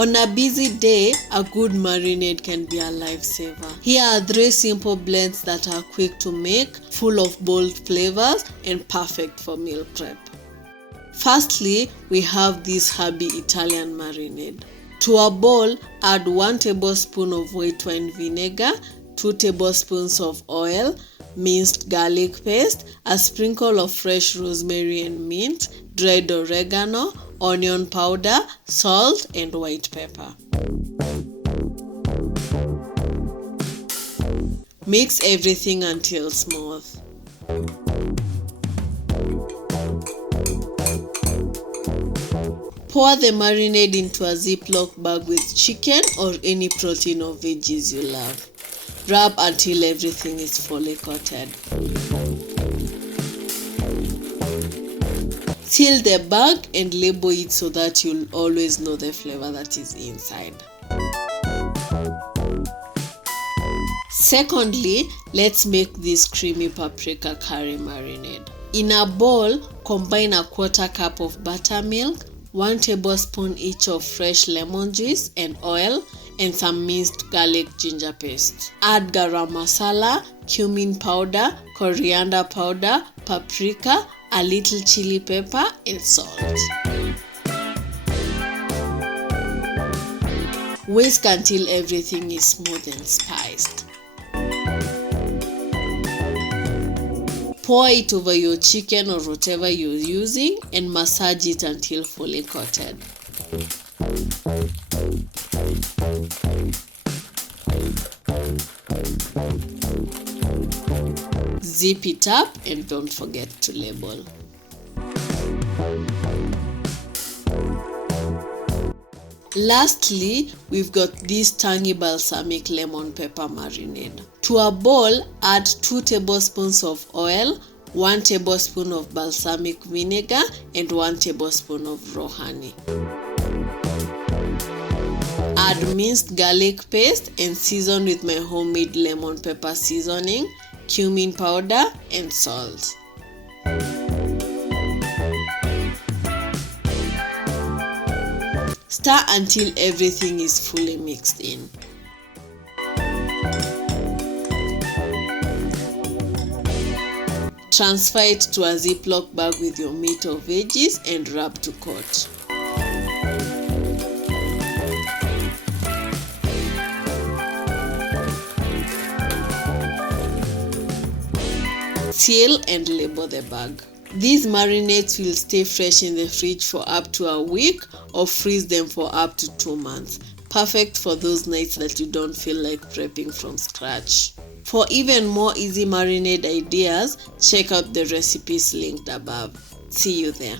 On a busy day, a good marinade can be a lifesaver. Here are 3 simple blends that are quick to make, full of bold flavors, and perfect for meal prep. Firstly, we have this herby Italian marinade. To a bowl, add 1 tablespoon of white wine vinegar, 2 tablespoons of oil, minced garlic paste, a sprinkle of fresh rosemary and mint, dried oregano, onion powder, salt, and white pepper. Mix everything until smooth. Pour the marinade into a Ziploc bag with chicken or any protein or veggies you love. Rub until everything is fully coated. Seal the bag and label it so that you'll always know the flavor that is inside. Secondly, let's make this creamy paprika curry marinade. In a bowl, combine a 1/4 cup of buttermilk, 1 tablespoon each of fresh lemon juice and oil, and some minced garlic ginger paste. Add garam masala, cumin powder, coriander powder, paprika, a little chili pepper, and salt. Whisk until everything is smooth and spiced. Pour it over your chicken or whatever you're using and massage it until fully coated. Zip it up and don't forget to label. Lastly, we've got this tangy balsamic lemon pepper marinade. To a bowl, add 2 tablespoons of oil, 1 tablespoon of balsamic vinegar, and 1 tablespoon of raw honey. Add minced garlic paste and season with my homemade lemon pepper seasoning, cumin powder, and salt. Stir until everything is fully mixed in. Transfer it to a Ziploc bag with your meat or veggies and wrap to coat. Seal and label the bag. These marinades will stay fresh in the fridge for up to a week or freeze them for up to 2 months. Perfect for those nights that you don't feel like prepping from scratch. For even more easy marinade ideas, check out the recipes linked above. See you there.